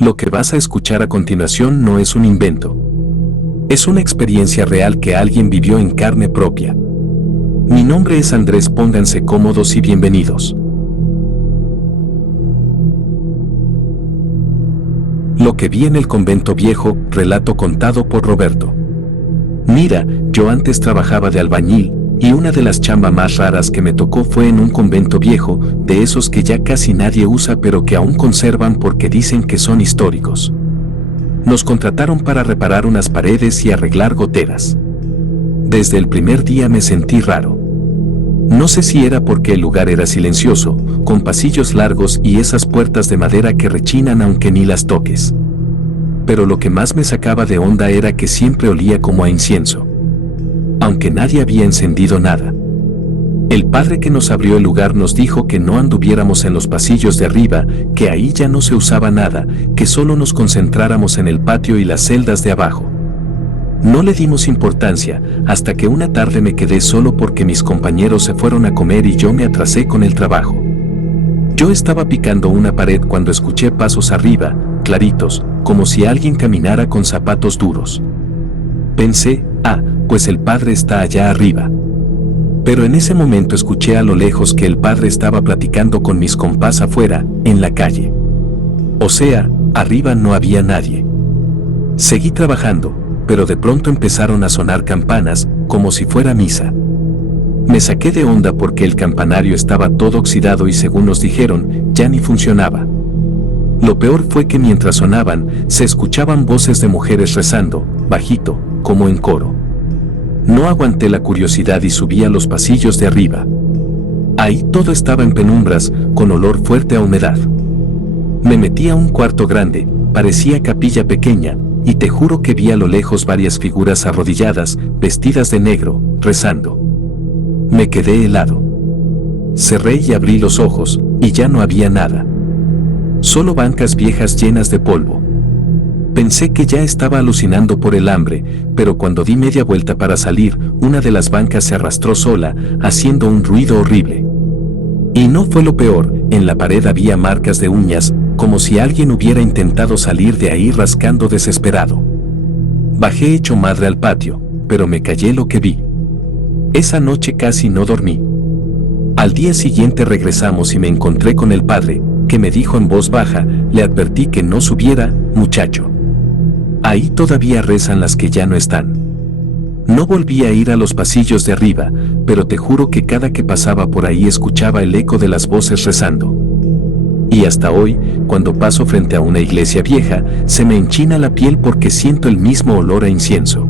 Lo que vas a escuchar a continuación no es un invento. Es una experiencia real que alguien vivió en carne propia. Mi nombre es Andrés, pónganse cómodos y bienvenidos. Lo que vi en el convento viejo, relato contado por Roberto. Mira, yo antes trabajaba de albañil, y una de las chambas más raras que me tocó fue en un convento viejo, de esos que ya casi nadie usa pero que aún conservan porque dicen que son históricos. Nos contrataron para reparar unas paredes y arreglar goteras. Desde el primer día me sentí raro. No sé si era porque el lugar era silencioso, con pasillos largos y esas puertas de madera que rechinan aunque ni las toques. Pero lo que más me sacaba de onda era que siempre olía como a incienso. Aunque nadie había encendido nada. El padre que nos abrió el lugar nos dijo que no anduviéramos en los pasillos de arriba, que ahí ya no se usaba nada, que solo nos concentráramos en el patio y las celdas de abajo. No le dimos importancia, hasta que una tarde me quedé solo porque mis compañeros se fueron a comer y yo me atrasé con el trabajo. Yo estaba picando una pared cuando escuché pasos arriba, claritos, como si alguien caminara con zapatos duros. Pensé, pues el padre está allá arriba. Pero en ese momento escuché a lo lejos que el padre estaba platicando con mis compás afuera, en la calle. O sea, arriba no había nadie. Seguí trabajando, pero de pronto empezaron a sonar campanas, como si fuera misa. Me saqué de onda porque el campanario estaba todo oxidado y según nos dijeron, ya ni funcionaba. Lo peor fue que mientras sonaban, se escuchaban voces de mujeres rezando, bajito, como en coro. No aguanté la curiosidad y subí a los pasillos de arriba. Ahí todo estaba en penumbras, con olor fuerte a humedad. Me metí a un cuarto grande, parecía capilla pequeña, y te juro que vi a lo lejos varias figuras arrodilladas, vestidas de negro, rezando. Me quedé helado. Cerré y abrí los ojos, y ya no había nada. Solo bancas viejas llenas de polvo. Pensé que ya estaba alucinando por el hambre, pero cuando di media vuelta para salir, una de las bancas se arrastró sola, haciendo un ruido horrible. Y no fue lo peor, en la pared había marcas de uñas, como si alguien hubiera intentado salir de ahí rascando desesperado. Bajé hecho madre al patio, pero me callé lo que vi. Esa noche casi no dormí. Al día siguiente regresamos y me encontré con el padre, que me dijo en voz baja, le advertí que no subiera, muchacho. Ahí todavía rezan las que ya no están. No volví a ir a los pasillos de arriba, pero te juro que cada que pasaba por ahí escuchaba el eco de las voces rezando. Y hasta hoy, cuando paso frente a una iglesia vieja, se me enchina la piel porque siento el mismo olor a incienso.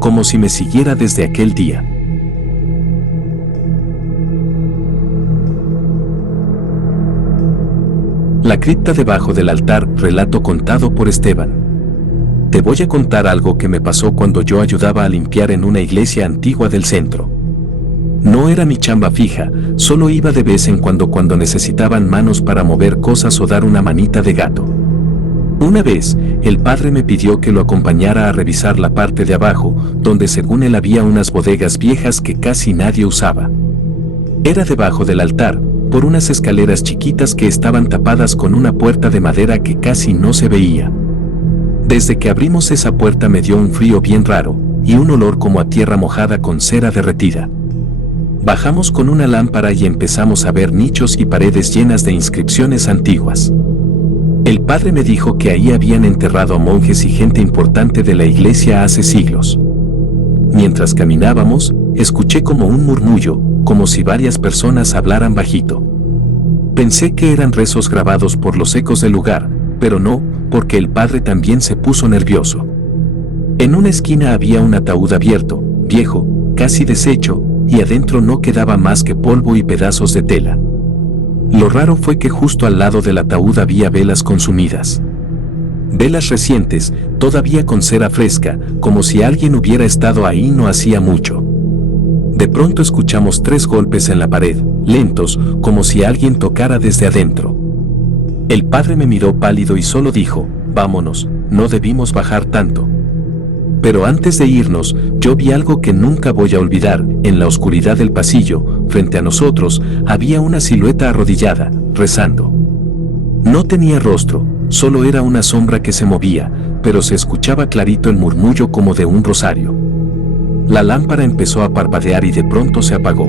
Como si me siguiera desde aquel día. La cripta debajo del altar, relato contado por Esteban. Te voy a contar algo que me pasó cuando yo ayudaba a limpiar en una iglesia antigua del centro. No era mi chamba fija, solo iba de vez en cuando necesitaban manos para mover cosas o dar una manita de gato. Una vez, el padre me pidió que lo acompañara a revisar la parte de abajo, donde según él había unas bodegas viejas que casi nadie usaba. Era debajo del altar, por unas escaleras chiquitas que estaban tapadas con una puerta de madera que casi no se veía. Desde que abrimos esa puerta me dio un frío bien raro, y un olor como a tierra mojada con cera derretida. Bajamos con una lámpara y empezamos a ver nichos y paredes llenas de inscripciones antiguas. El padre me dijo que ahí habían enterrado a monjes y gente importante de la iglesia hace siglos. Mientras caminábamos, escuché como un murmullo, como si varias personas hablaran bajito. Pensé que eran rezos grabados por los ecos del lugar, pero no, porque el padre también se puso nervioso. En una esquina había un ataúd abierto, viejo, casi deshecho, y adentro no quedaba más que polvo y pedazos de tela. Lo raro fue que justo al lado del ataúd había velas consumidas. Velas recientes, todavía con cera fresca, como si alguien hubiera estado ahí no hacía mucho. De pronto escuchamos 3 golpes en la pared, lentos, como si alguien tocara desde adentro. El padre me miró pálido y solo dijo, vámonos, no debimos bajar tanto. Pero antes de irnos, yo vi algo que nunca voy a olvidar. En la oscuridad del pasillo, frente a nosotros, había una silueta arrodillada, rezando. No tenía rostro, solo era una sombra que se movía, pero se escuchaba clarito el murmullo como de un rosario. La lámpara empezó a parpadear y de pronto se apagó.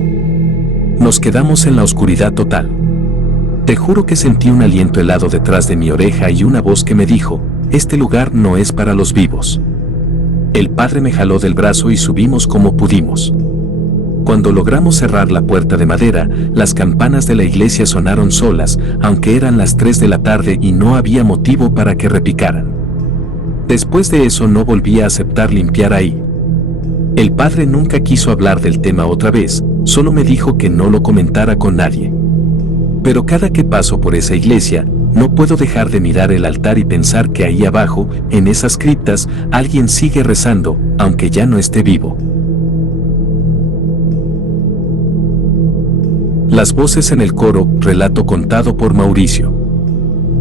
Nos quedamos en la oscuridad total. Te juro que sentí un aliento helado detrás de mi oreja y una voz que me dijo: este lugar no es para los vivos. El padre me jaló del brazo y subimos como pudimos. Cuando logramos cerrar la puerta de madera, las campanas de la iglesia sonaron solas, aunque eran las 3 de la tarde y no había motivo para que repicaran. Después de eso no volví a aceptar limpiar ahí. El padre nunca quiso hablar del tema otra vez, solo me dijo que no lo comentara con nadie. Pero cada que paso por esa iglesia, no puedo dejar de mirar el altar y pensar que ahí abajo, en esas criptas, alguien sigue rezando, aunque ya no esté vivo. Las voces en el coro, relato contado por Mauricio.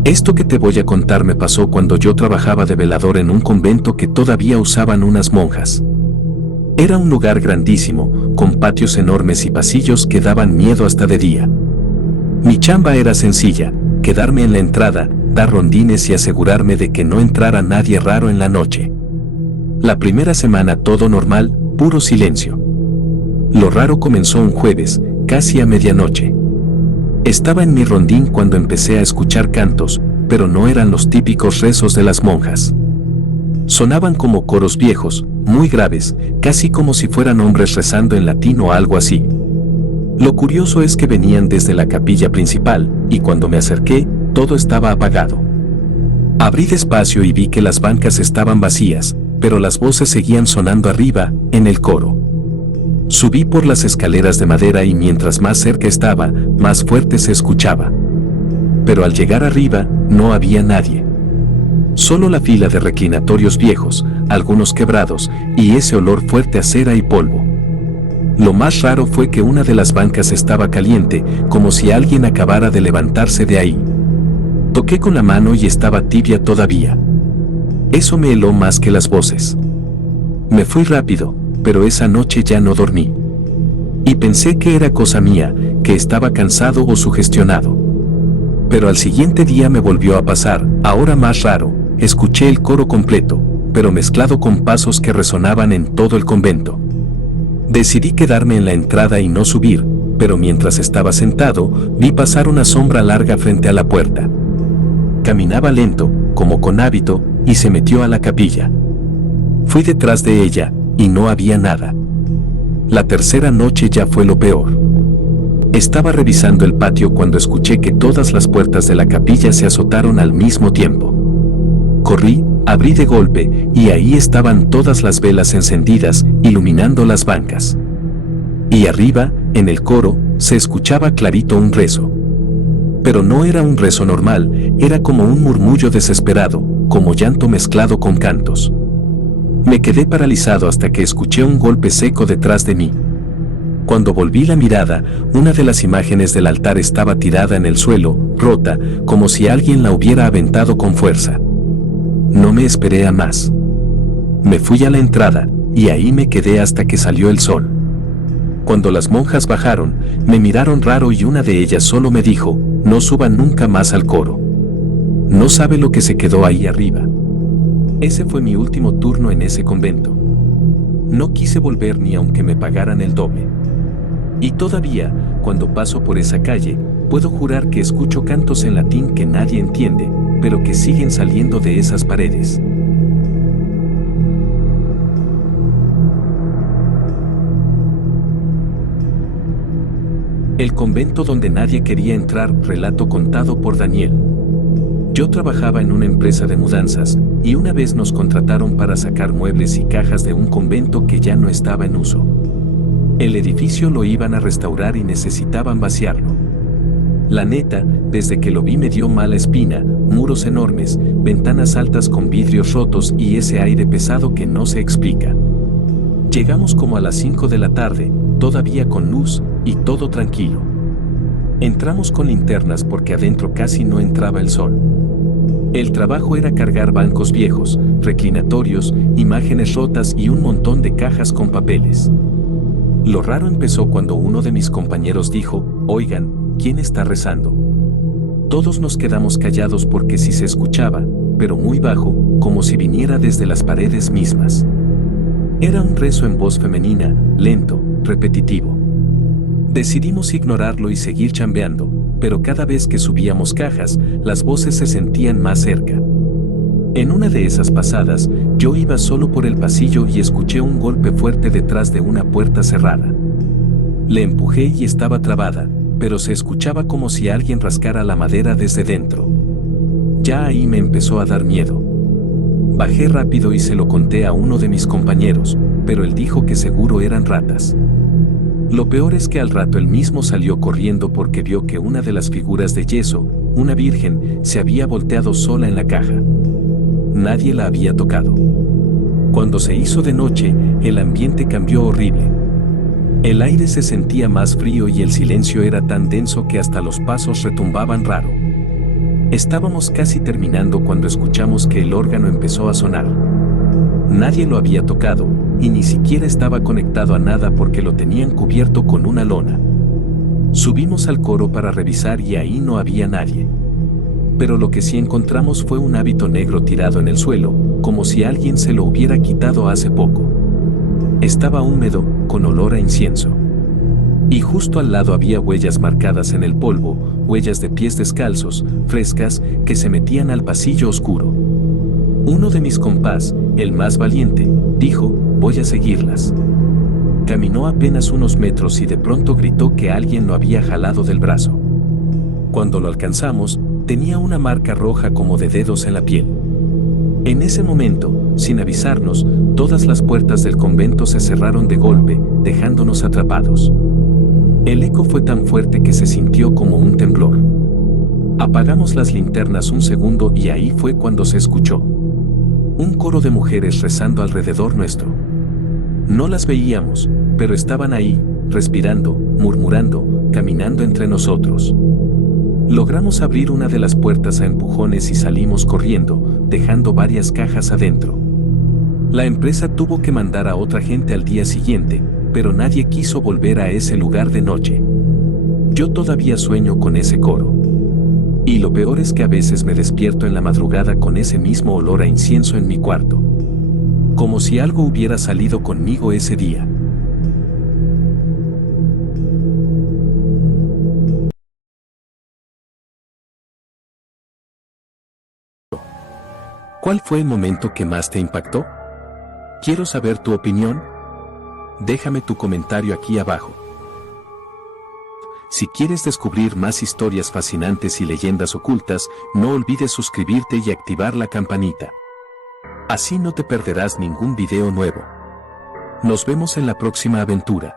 Esto que te voy a contar me pasó cuando yo trabajaba de velador en un convento que todavía usaban unas monjas. Era un lugar grandísimo, con patios enormes y pasillos que daban miedo hasta de día. Mi chamba era sencilla: quedarme en la entrada, dar rondines y asegurarme de que no entrara nadie raro en la noche. La primera semana todo normal, puro silencio. Lo raro comenzó un jueves, casi a medianoche. Estaba en mi rondín cuando empecé a escuchar cantos, pero no eran los típicos rezos de las monjas. Sonaban como coros viejos, muy graves, casi como si fueran hombres rezando en latín o algo así. Lo curioso es que venían desde la capilla principal, y cuando me acerqué, todo estaba apagado. Abrí despacio y vi que las bancas estaban vacías, pero las voces seguían sonando arriba, en el coro. Subí por las escaleras de madera y mientras más cerca estaba, más fuerte se escuchaba. Pero al llegar arriba, no había nadie. Solo la fila de reclinatorios viejos, algunos quebrados, y ese olor fuerte a cera y polvo. Lo más raro fue que una de las bancas estaba caliente, como si alguien acabara de levantarse de ahí. Toqué con la mano y estaba tibia todavía. Eso me heló más que las voces. Me fui rápido, pero esa noche ya no dormí. Y pensé que era cosa mía, que estaba cansado o sugestionado. Pero al siguiente día me volvió a pasar, ahora más raro. Escuché el coro completo, pero mezclado con pasos que resonaban en todo el convento. Decidí quedarme en la entrada y no subir, pero mientras estaba sentado, vi pasar una sombra larga frente a la puerta. Caminaba lento, como con hábito, y se metió a la capilla. Fui detrás de ella, y no había nada. La tercera noche ya fue lo peor. Estaba revisando el patio cuando escuché que todas las puertas de la capilla se azotaron al mismo tiempo. Corrí, abrí de golpe, y ahí estaban todas las velas encendidas, iluminando las bancas. Y arriba, en el coro, se escuchaba clarito un rezo. Pero no era un rezo normal, era como un murmullo desesperado, como llanto mezclado con cantos. Me quedé paralizado hasta que escuché un golpe seco detrás de mí. Cuando volví la mirada, una de las imágenes del altar estaba tirada en el suelo, rota, como si alguien la hubiera aventado con fuerza. No me esperé a más. Me fui a la entrada, y ahí me quedé hasta que salió el sol. Cuando las monjas bajaron, me miraron raro y una de ellas solo me dijo: no suban nunca más al coro. No sabe lo que se quedó ahí arriba. Ese fue mi último turno en ese convento. No quise volver ni aunque me pagaran el doble. Y todavía, cuando paso por esa calle, puedo jurar que escucho cantos en latín que nadie entiende, pero que siguen saliendo de esas paredes. El convento donde nadie quería entrar, relato contado por Daniel. Yo trabajaba en una empresa de mudanzas, y una vez nos contrataron para sacar muebles y cajas de un convento que ya no estaba en uso. El edificio lo iban a restaurar y necesitaban vaciarlo. La neta, desde que lo vi me dio mala espina, muros enormes, ventanas altas con vidrios rotos y ese aire pesado que no se explica. Llegamos como a las 5 de la tarde, todavía con luz, y todo tranquilo. Entramos con linternas porque adentro casi no entraba el sol. El trabajo era cargar bancos viejos, reclinatorios, imágenes rotas y un montón de cajas con papeles. Lo raro empezó cuando uno de mis compañeros dijo: oigan, ¿quién está rezando? Todos nos quedamos callados porque sí se escuchaba, pero muy bajo, como si viniera desde las paredes mismas. Era un rezo en voz femenina, lento, repetitivo. Decidimos ignorarlo y seguir chambeando, pero cada vez que subíamos cajas, las voces se sentían más cerca. En una de esas pasadas, yo iba solo por el pasillo y escuché un golpe fuerte detrás de una puerta cerrada. Le empujé y estaba trabada, pero se escuchaba como si alguien rascara la madera desde dentro. Ya ahí me empezó a dar miedo. Bajé rápido y se lo conté a uno de mis compañeros, pero él dijo que seguro eran ratas. Lo peor es que al rato él mismo salió corriendo porque vio que una de las figuras de yeso, una virgen, se había volteado sola en la caja. Nadie la había tocado. Cuando se hizo de noche, el ambiente cambió horrible. El aire se sentía más frío y el silencio era tan denso que hasta los pasos retumbaban raro. Estábamos casi terminando cuando escuchamos que el órgano empezó a sonar. Nadie lo había tocado, y ni siquiera estaba conectado a nada porque lo tenían cubierto con una lona. Subimos al coro para revisar y ahí no había nadie. Pero lo que sí encontramos fue un hábito negro tirado en el suelo, como si alguien se lo hubiera quitado hace poco. Estaba húmedo, con olor a incienso. Y justo al lado había huellas marcadas en el polvo, huellas de pies descalzos, frescas, que se metían al pasillo oscuro. Uno de mis compás, el más valiente, dijo, voy a seguirlas. Caminó apenas unos metros y de pronto gritó que alguien lo había jalado del brazo. Cuando lo alcanzamos, tenía una marca roja como de dedos en la piel. En ese momento, sin avisarnos, todas las puertas del convento se cerraron de golpe, dejándonos atrapados. El eco fue tan fuerte que se sintió como un temblor. Apagamos las linternas un segundo y ahí fue cuando se escuchó un coro de mujeres rezando alrededor nuestro. No las veíamos, pero estaban ahí, respirando, murmurando, caminando entre nosotros. Logramos abrir una de las puertas a empujones y salimos corriendo, dejando varias cajas adentro. La empresa tuvo que mandar a otra gente al día siguiente, pero nadie quiso volver a ese lugar de noche. Yo todavía sueño con ese coro. Y lo peor es que a veces me despierto en la madrugada con ese mismo olor a incienso en mi cuarto. Como si algo hubiera salido conmigo ese día. ¿Cuál fue el momento que más te impactó? Quiero saber tu opinión. Déjame tu comentario aquí abajo. Si quieres descubrir más historias fascinantes y leyendas ocultas, no olvides suscribirte y activar la campanita. Así no te perderás ningún video nuevo. Nos vemos en la próxima aventura.